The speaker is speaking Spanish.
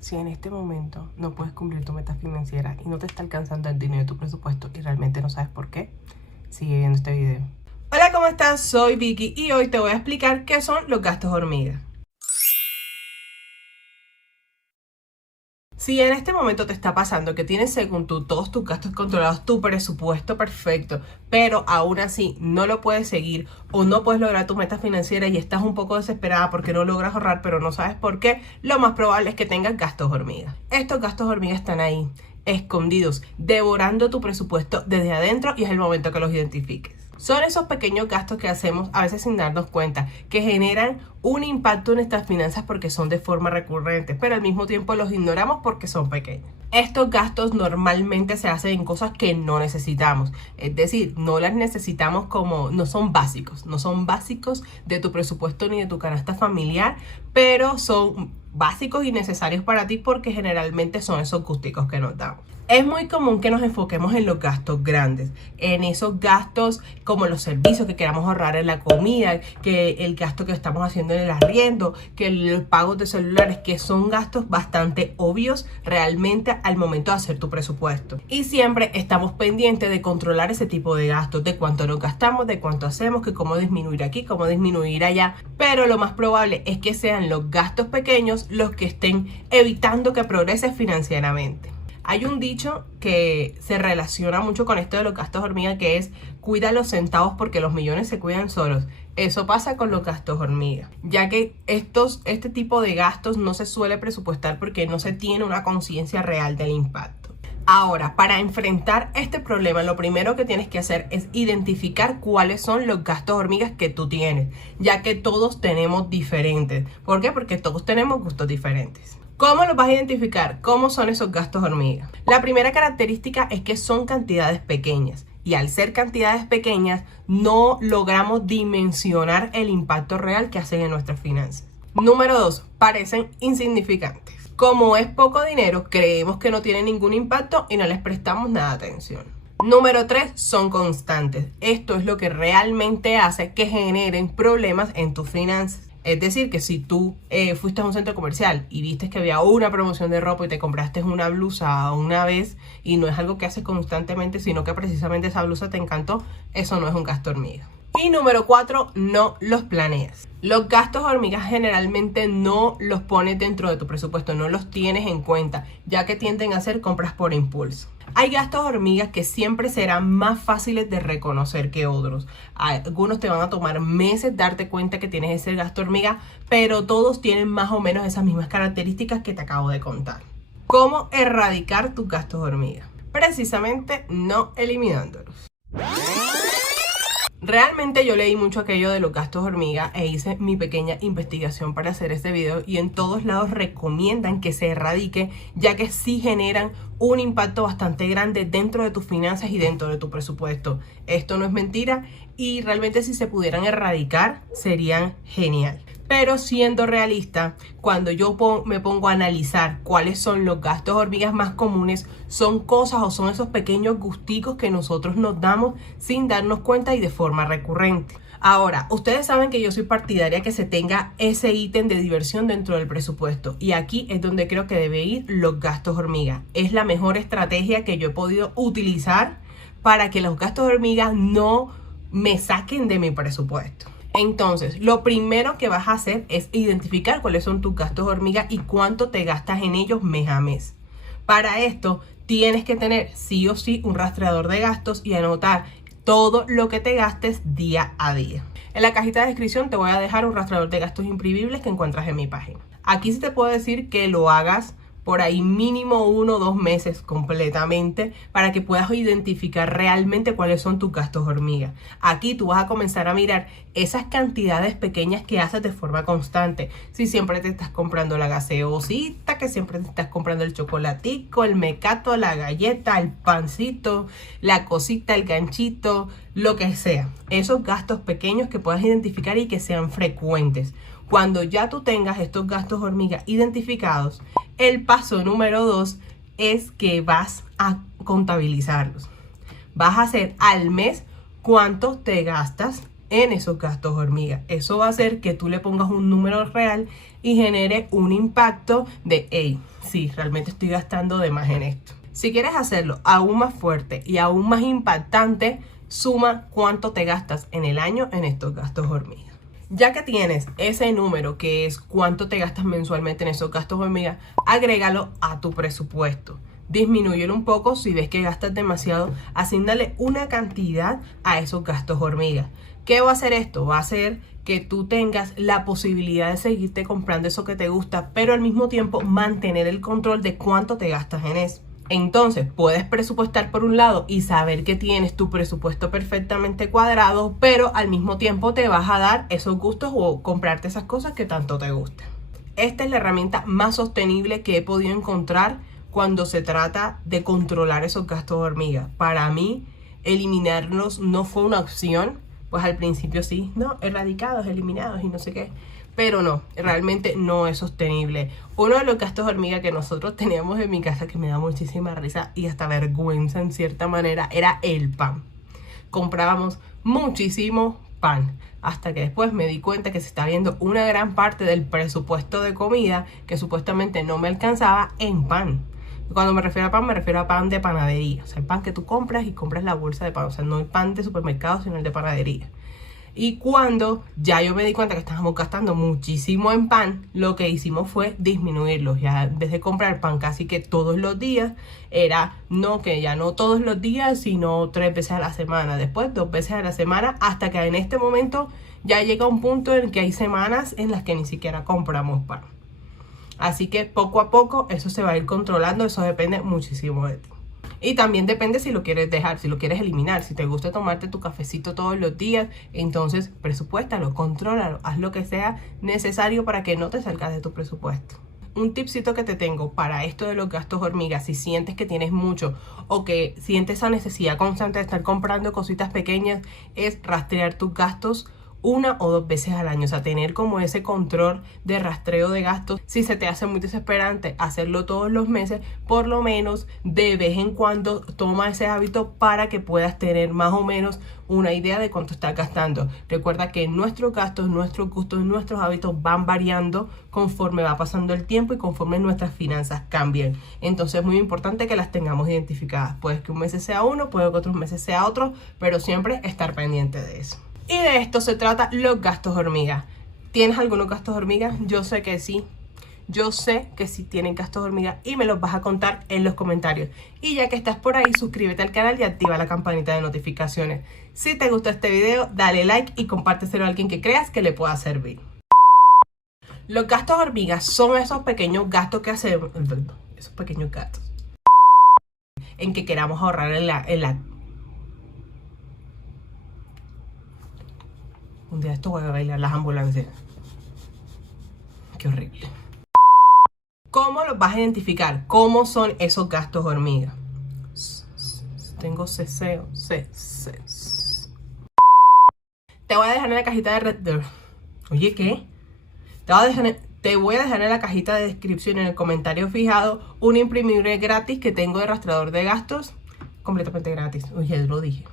Si en este momento no puedes cumplir tu meta financiera y no te está alcanzando el dinero de tu presupuesto y realmente no sabes por qué, sigue viendo este video. Hola, ¿cómo estás? Soy Vicky y hoy te voy a explicar qué son los gastos hormiga. Si en este momento te está pasando que tienes según tú todos tus gastos controlados, tu presupuesto perfecto, pero aún así no lo puedes seguir o no puedes lograr tu meta financiera y estás un poco desesperada porque no logras ahorrar pero no sabes por qué, lo más probable es que tengas gastos hormiga. Estos gastos hormiga están ahí, escondidos, devorando tu presupuesto desde adentro y es el momento que los identifiques. Son esos pequeños gastos que hacemos a veces sin darnos cuenta, que generan un impacto en nuestras finanzas porque son de forma recurrente, pero al mismo tiempo los ignoramos porque son pequeños. Estos gastos normalmente se hacen en cosas que no necesitamos, es decir, no las necesitamos no son básicos de tu presupuesto ni de tu canasta familiar, pero son básicos y necesarios para ti porque generalmente son esos gusticos que nos damos. Es muy común que nos enfoquemos en los gastos grandes, en esos gastos como los servicios que queramos ahorrar en la comida, que el gasto que estamos haciendo en el arriendo, que los pagos de celulares, que son gastos bastante obvios realmente al momento de hacer tu presupuesto. Y siempre estamos pendientes de controlar ese tipo de gastos, de cuánto nos gastamos, de cuánto hacemos, que cómo disminuir aquí, cómo disminuir allá. Pero lo más probable es que sean los gastos pequeños los que estén evitando que progreses financieramente. Hay un dicho que se relaciona mucho con esto de los gastos hormiga, que es cuida los centavos porque los millones se cuidan solos. Eso pasa con los gastos hormiga, ya que este tipo de gastos no se suele presupuestar porque no se tiene una conciencia real del impacto. Ahora, para enfrentar este problema, lo primero que tienes que hacer es identificar cuáles son los gastos hormigas que tú tienes, ya que todos tenemos diferentes. ¿Por qué? Porque todos tenemos gustos diferentes. ¿Cómo los vas a identificar? ¿Cómo son esos gastos hormiga? La primera característica es que son cantidades pequeñas y al ser cantidades pequeñas no logramos dimensionar el impacto real que hacen en nuestras finanzas. Número 2, parecen insignificantes. Como es poco dinero, creemos que no tienen ningún impacto y no les prestamos nada de atención. Número 3, son constantes. Esto es lo que realmente hace que generen problemas en tus finanzas. Es decir, que si tú fuiste a un centro comercial y viste que había una promoción de ropa y te compraste una blusa una vez y no es algo que haces constantemente, sino que precisamente esa blusa te encantó, eso no es un gasto hormiga. Y número 4, no los planeas. Los gastos hormigas generalmente no los pones dentro de tu presupuesto, no los tienes en cuenta, ya que tienden a hacer compras por impulso. Hay gastos hormigas que siempre serán más fáciles de reconocer que otros. Algunos te van a tomar meses darte cuenta que tienes ese gasto hormiga, pero todos tienen más o menos esas mismas características que te acabo de contar. ¿Cómo erradicar tus gastos hormiga? Precisamente no eliminándolos. Realmente yo leí mucho aquello de los gastos hormiga e hice mi pequeña investigación para hacer este video y en todos lados recomiendan que se erradique, ya que sí generan un impacto bastante grande dentro de tus finanzas y dentro de tu presupuesto. Esto no es mentira y realmente si se pudieran erradicar serían genial. Pero siendo realista, cuando yo me pongo a analizar cuáles son los gastos hormigas más comunes, son cosas o son esos pequeños gusticos que nosotros nos damos sin darnos cuenta y de forma recurrente. Ahora, ustedes saben que yo soy partidaria que se tenga ese ítem de diversión dentro del presupuesto y aquí es donde creo que debe ir los gastos hormiga. Es la mejor estrategia que yo he podido utilizar para que los gastos hormiga no me saquen de mi presupuesto. Entonces, lo primero que vas a hacer es identificar cuáles son tus gastos hormiga y cuánto te gastas en ellos mes a mes. Para esto, tienes que tener sí o sí un rastreador de gastos y anotar todo lo que te gastes día a día. En la cajita de descripción te voy a dejar un rastreador de gastos imprimibles que encuentras en mi página. Aquí sí te puedo decir que lo hagas por ahí mínimo 1 o 2 meses completamente para que puedas identificar realmente cuáles son tus gastos hormiga. Aquí tú vas a comenzar a mirar esas cantidades pequeñas que haces de forma constante. Si siempre te estás comprando la gaseosita, que siempre te estás comprando el chocolatico, el mecato, la galleta, el pancito, la cosita, el ganchito, lo que sea. Esos gastos pequeños que puedas identificar y que sean frecuentes. Cuando ya tú tengas estos gastos hormiga identificados, el paso número 2 es que vas a contabilizarlos. Vas a hacer al mes cuánto te gastas en esos gastos hormiga. Eso va a hacer que tú le pongas un número real y genere un impacto de, hey, sí, realmente estoy gastando de más en esto. Si quieres hacerlo aún más fuerte y aún más impactante, suma cuánto te gastas en el año en estos gastos hormiga. Ya que tienes ese número que es cuánto te gastas mensualmente en esos gastos hormiga, agrégalo a tu presupuesto. Disminúyelo un poco si ves que gastas demasiado, asígnale una cantidad a esos gastos hormiga. ¿Qué va a hacer esto? Va a hacer que tú tengas la posibilidad de seguirte comprando eso que te gusta, pero al mismo tiempo mantener el control de cuánto te gastas en eso. Entonces puedes presupuestar por un lado y saber que tienes tu presupuesto perfectamente cuadrado, pero al mismo tiempo te vas a dar esos gustos o comprarte esas cosas que tanto te gustan. Esta es la herramienta más sostenible que he podido encontrar cuando se trata de controlar esos gastos hormiga. Para mí, eliminarlos no fue una opción, pues al principio sí, no, erradicados, eliminados y no sé qué. Pero no, realmente no es sostenible. Uno de los gastos hormiga que nosotros teníamos en mi casa, que me da muchísima risa y hasta vergüenza en cierta manera, era el pan. Comprábamos muchísimo pan, hasta que después me di cuenta que se está viendo una gran parte del presupuesto de comida que supuestamente no me alcanzaba en pan. Cuando me refiero a pan de panadería, o sea, el pan que tú compras y compras la bolsa de pan, o sea, no el pan de supermercado, sino el de panadería. Y cuando ya yo me di cuenta que estábamos gastando muchísimo en pan, lo que hicimos fue disminuirlos. Ya en vez de comprar pan casi que todos los días, era no que ya no todos los días, sino 3 veces a la semana. Después 2 veces a la semana, hasta que en este momento ya llega un punto en que hay semanas en las que ni siquiera compramos pan. Así que poco a poco eso se va a ir controlando, eso depende muchísimo de ti. Y también depende si lo quieres dejar, si lo quieres eliminar. Si te gusta tomarte tu cafecito todos los días, entonces presupuéstalo, contrólalo, haz lo que sea necesario para que no te salgas de tu presupuesto. Un tipcito que te tengo para esto de los gastos hormigas, si sientes que tienes mucho o que sientes esa necesidad constante de estar comprando cositas pequeñas, es rastrear tus gastos 1 o 2 veces al año, o sea, tener como ese control de rastreo de gastos. Si se te hace muy desesperante hacerlo todos los meses, por lo menos de vez en cuando toma ese hábito para que puedas tener más o menos una idea de cuánto estás gastando. Recuerda que nuestros gastos, nuestros gustos, nuestros hábitos van variando conforme va pasando el tiempo y conforme nuestras finanzas cambien. Entonces es muy importante que las tengamos identificadas. Puede que un mes sea uno, puede que otros meses sea otro, pero siempre estar pendiente de eso. Y de esto se trata los gastos hormiga. ¿Tienes algunos gastos hormiga? Yo sé que sí. Yo sé que sí tienen gastos hormiga y me los vas a contar en los comentarios. Y ya que estás por ahí, suscríbete al canal y activa la campanita de notificaciones. Si te gustó este video, dale like y compárteselo a alguien que creas que le pueda servir. Los gastos hormiga son esos pequeños gastos que hacemos, esos pequeños gastos en que queramos ahorrar en la Un día esto voy a bailar las ambulancias. Qué horrible. ¿Cómo los vas a identificar? ¿Cómo son esos gastos hormiga? Tengo ceseo. Te voy a dejar en la cajita de... Oye, ¿qué? Te voy a dejar en la cajita de descripción, en el comentario fijado, un imprimible gratis que tengo de rastreador de gastos. Completamente gratis. Oye, lo dije.